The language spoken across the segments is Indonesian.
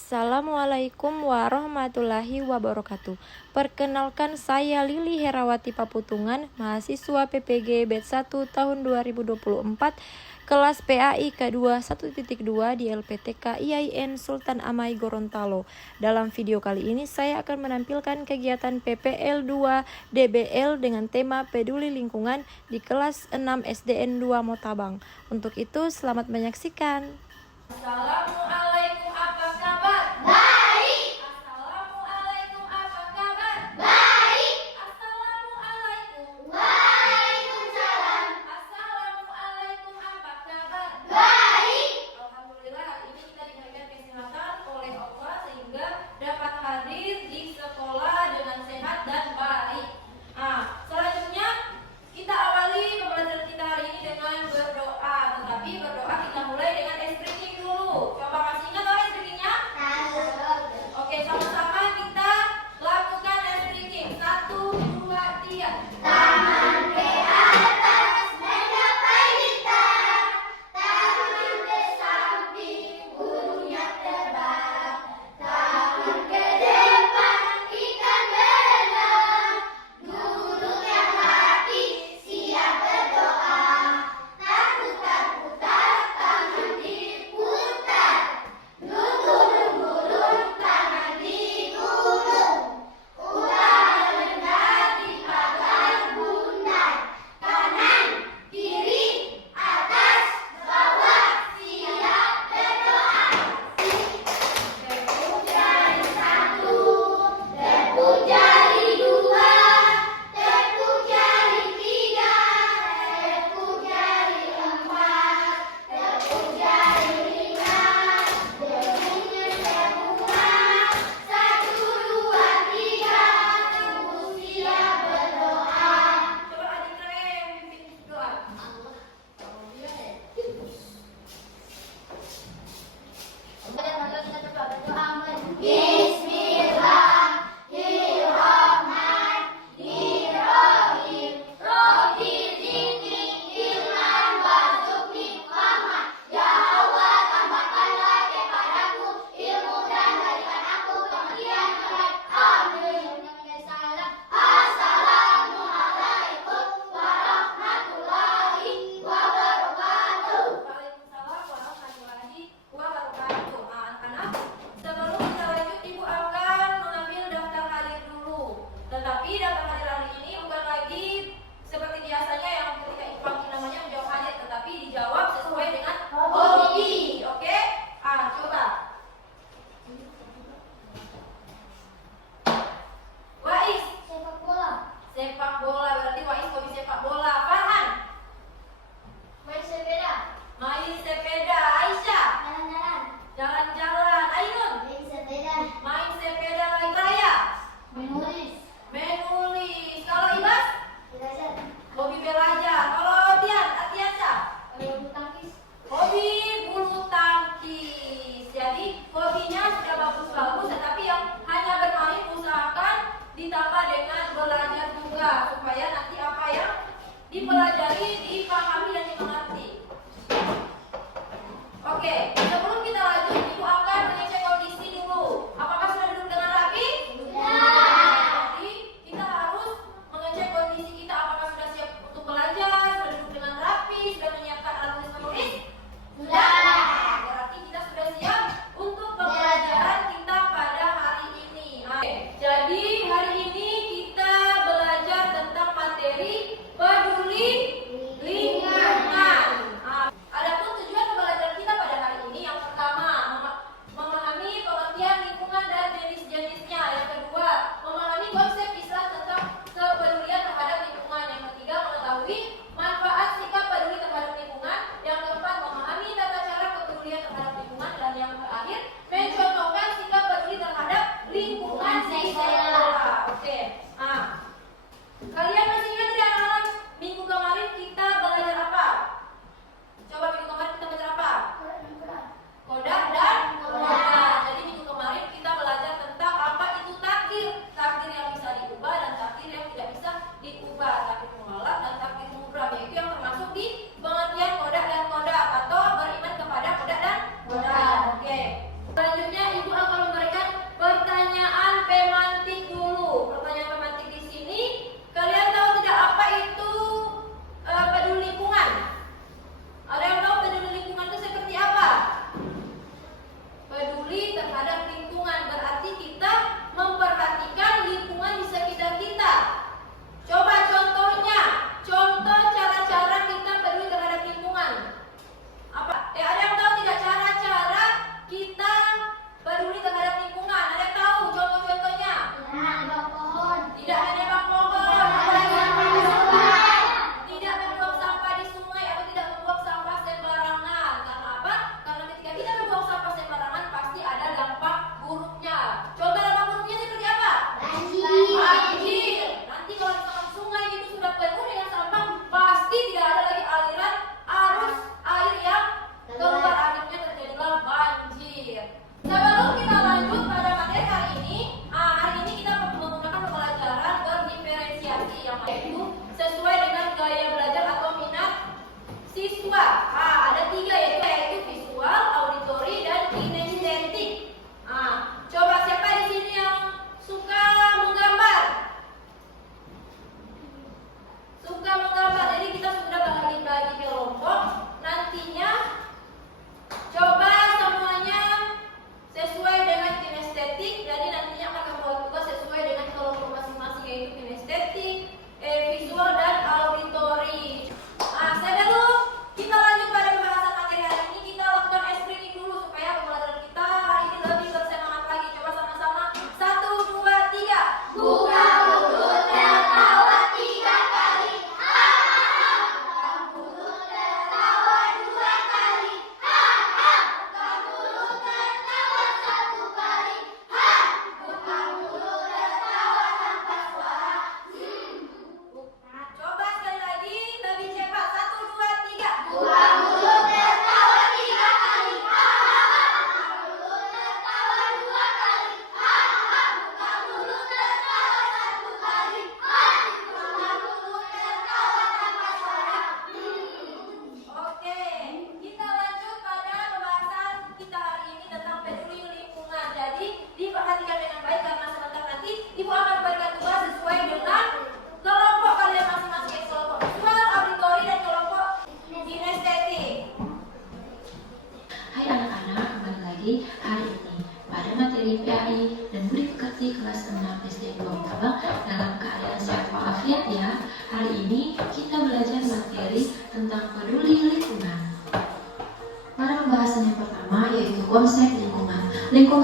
Assalamualaikum warahmatullahi wabarakatuh. Perkenalkan, saya Lili Herawati Paputungan, mahasiswa PPG Batch 1 tahun 2024, kelas PAI K2 1.2 di LPTK IAIN Sultan Amai Gorontalo. Dalam video kali ini saya akan menampilkan kegiatan PPL 2 DBL dengan tema peduli lingkungan di kelas 6 SDN 2 Motabang. Untuk itu, selamat menyaksikan. Assalamualaikum, apa kabar? Baik. Assalamualaikum, apa kabar? Baik. Assalamualaikum. Waalaikumsalam. Assalamualaikum, apa kabar? Baik. Alhamdulillah, hari ini kita diberikan kesehatan oleh Allah sehingga dapat hadir di sekolah dengan sehat dan baik. Selanjutnya kita awali pembelajaran kita hari ini dengan berdoa. Tetapi berdoa kita mulai dengan expressing dulu. Coba kasih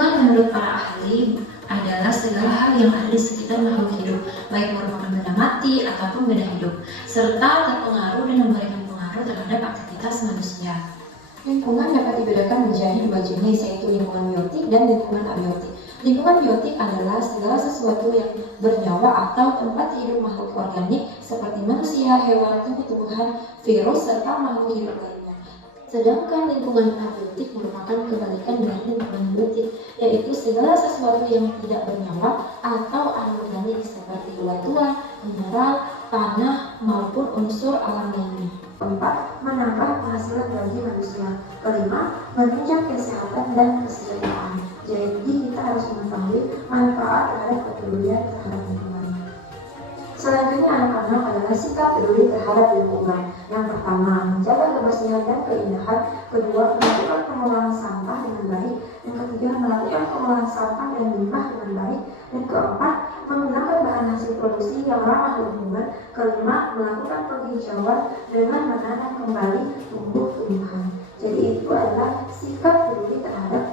Lingkungan menurut para ahli adalah segala hal yang ada di sekitar makhluk hidup, baik merupakan benda mati ataupun benda hidup, serta terpengaruh dan memberikan pengaruh terhadap aktivitas manusia. Lingkungan dapat dibedakan menjadi dua jenis, yaitu lingkungan biotik dan lingkungan abiotik. Lingkungan biotik adalah segala sesuatu yang bernyawa atau tempat hidup makhluk organik seperti manusia, hewan, tumbuh-tumbuhan, virus, serta makhluk hidup lainnya. Sedangkan lingkungan abiotik merupakan kebalikan dari lingkungan biotik, yaitu segala sesuatu yang tidak bernyawa atau anorganik seperti batuan, mineral, tanah, maupun unsur alam lainnya. Keempat, menambah penghasilan bagi manusia. Kelima, menunjang kesehatan dan kesejahteraan. Jadi kita harus mengetahui manfaat terhadap kepedulian terhadap lingkungan. Selanjutnya anak-anak adalah sikap peduli terhadap lingkungan. Yang pertama, menjaga kebersihan dan keindahan. Kedua, melakukan pengolahan sampah dengan baik. Yang ketiga, melakukan pengolahan sampah dan limbah dengan baik. Dan keempat, menggunakan bahan hasil produksi yang ramah lingkungan. Kelima, melakukan penghijauan dengan menanam kembali tumbuh-tumbuhan. Jadi itu adalah sikap peduli terhadap